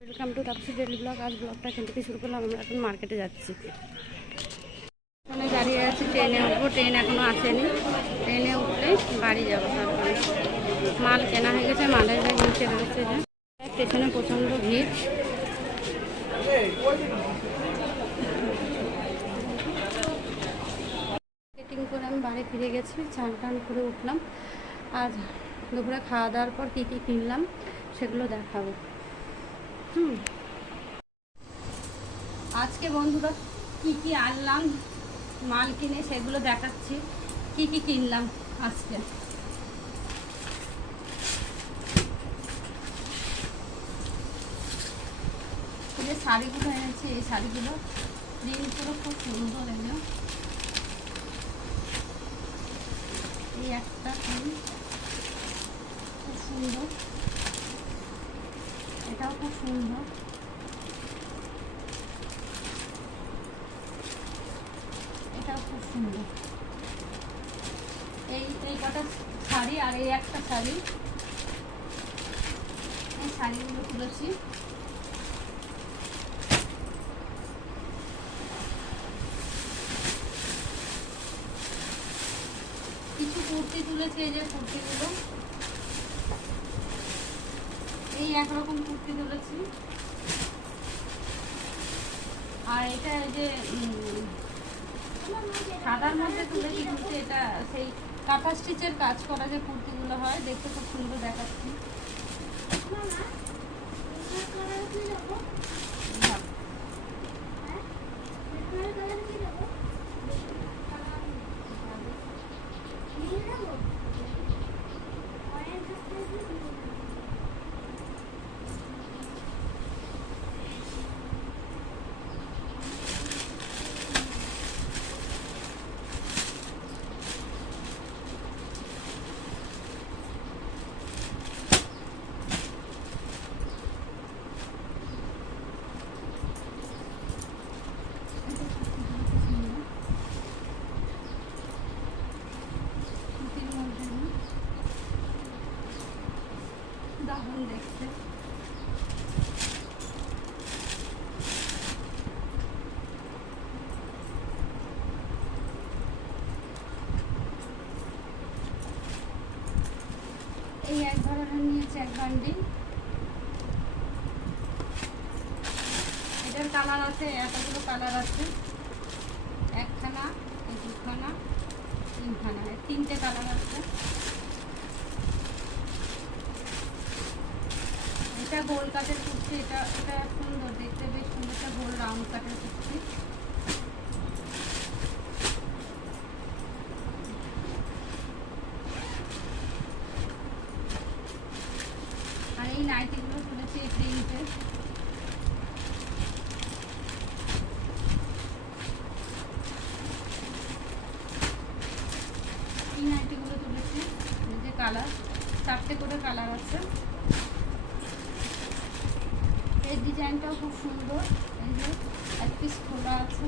Welcome to Tapasi daily blog. আজ ব্লগটা এখান থেকে শুরু করলাম। আমরা এখন মার্কেটে যাচ্ছি। ওখানে দাঁড়িয়ে আছি, ট্রেনে উঠবো। ট্রেন এখনও আসেনি। ট্রেনে উঠলেই বাড়ি যাবো। তারপরে মাল কেনা হয়ে গেছে, মালের ব্যাগ নিচে রয়েছে। যে স্টেশনে প্রচণ্ড ভিড়। মার্কেটিং করে আমি বাড়ি ফিরে গেছি, চান টান করে উঠলাম। আজ দুপুরে খাওয়া দাওয়ার পর কী কী কিনলাম সেগুলো দেখাবো। আজকে বন্ধুরা কি কি আনলাম মাল কিনে সেগুলো দেখাচ্ছি। কি কি কিনলাম আজকে। এই যে শাড়িগুলো এনেছি, এই শাড়িগুলো প্রিন্টগুলো খুব সুন্দর। এগুলো এই একটা প্রিন্ট খুব সুন্দর, এটাও খুব সুন্দর। এটাও খুব সুন্দর। এই কটা শাড়ি আর এই একটা শাড়ি, এই শাড়িগুলো তুলেছি। কিছু কুর্তি তুলেছি, এই যে কুর্তিগুলো, এই একরকম কুর্তি তুলেছি। আর এটা এই যে সাদার মধ্যে তুলেছি কুর্তি, এটা সেই কাঁথা স্টিচের কাজ করা যে কুর্তিগুলো হয়, দেখতে খুব সুন্দর দেখাচ্ছি। দারুণ দেখতে। এই এক ধরনের নিয়েছে এক বান্ডিল। এটার কালার আছে, এতগুলো কালার আছে। একখানা, দুখানা, তিনখানা, তিনটে কালার আছে। এটা গোল কাটের কুর্তি, এটা সুন্দর দেখতে, বেশ সুন্দর। একটা গোল রাউন্ড কাটের কুর্তি। আর এই নাইটিগুলো তুলেছি এই প্রিন্টের। এই নাইটিগুলো তুলেছি, এই যে কালার, 4টে করে কালার আছে। এই ডিজাইনটাও খুব সুন্দর। এই যে এক পিস খোলা আছে।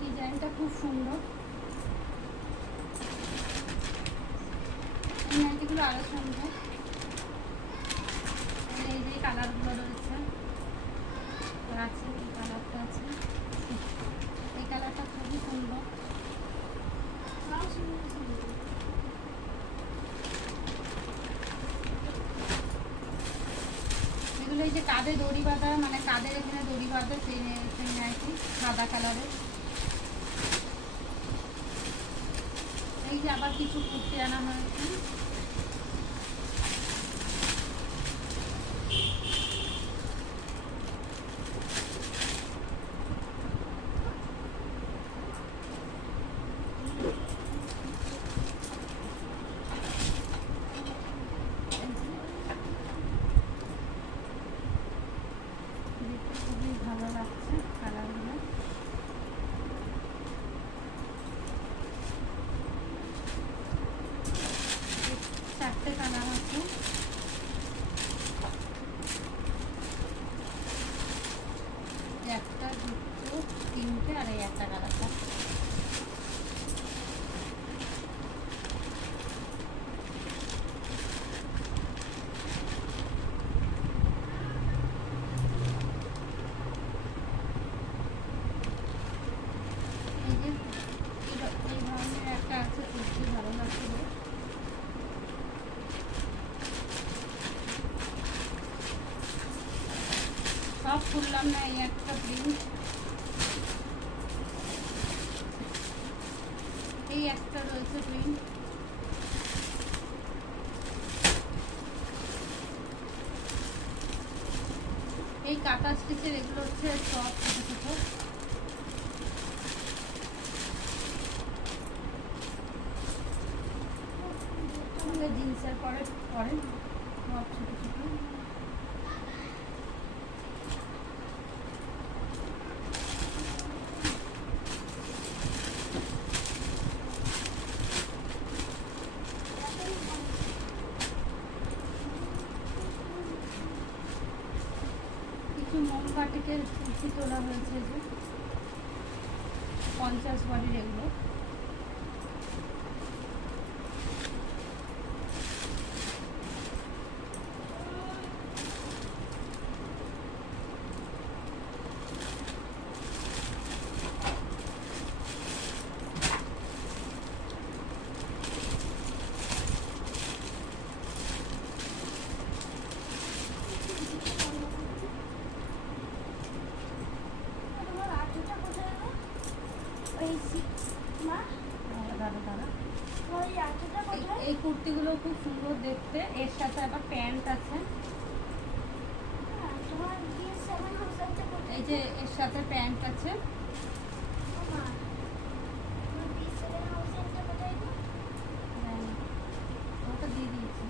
ডিজাইনটা খুব সুন্দর। এই নাইটিগুলো আরো সুন্দর। এই যে কালারগুলো রয়েছে, আছে এই কালারটা আছে, এই কালারটা খুবই সুন্দর। এগুলো এই যে কাঁধে দড়ি বাঁধা, মানে কাঁধের এখানে দড়ি বাঁধা, সেই নাইটি সাদা কালারের। এই যে আবার কিছু কুর্তি আনা হয়েছে। খুবই ভালো লাগছে কালারগুলো। সব খুললাম না, এই একটা প্রিন্ট, এই একটা রয়েছে প্রিন্ট, এই কাটা স্টিচের এগুলো হচ্ছে সব ছোট ছোট, জিন্সের পরে পরে সব ছোট ছোট। কিছু মোমবাটিকের কুর্তি তোলা হয়েছে, যে 50 বাড়ির এগুলো। এই কুর্তিগুলো খুব সুন্দর দেখতে, এর সাথে আবার প্যান্ট আছে, এই যে এর সাথে প্যান্ট আছে। ওটা দিয়ে দিয়েছি।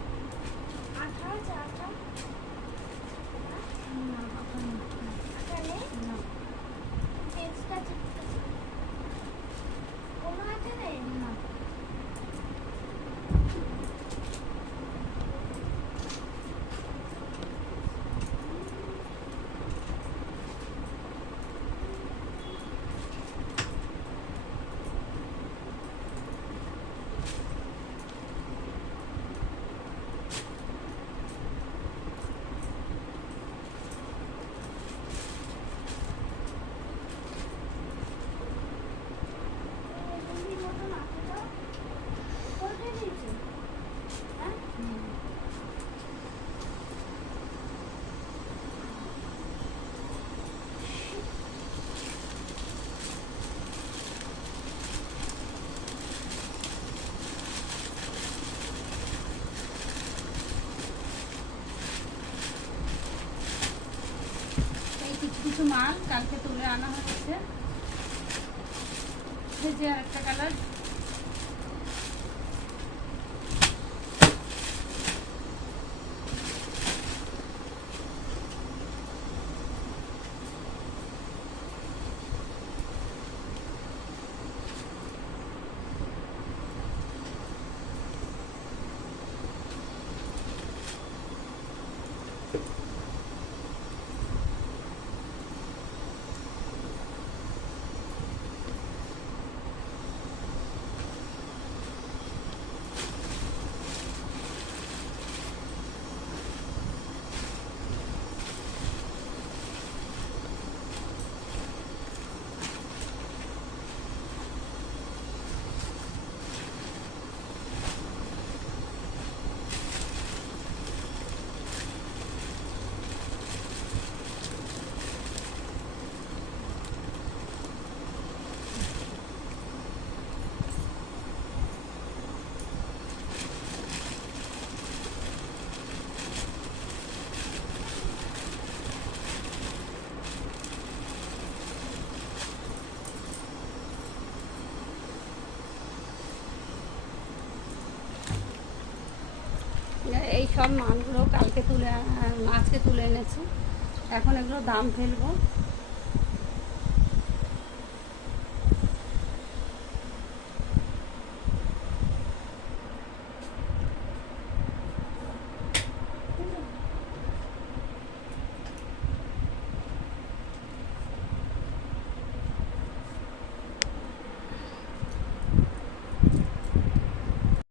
কিছু মাল কালকে তুলে আনা হয়েছে, এই যে আরেকটা কালার, এই সব মালগুলো কালকে তুলে আজকে তুলে এনেছি। এখন এগুলো দাম ফেলবো।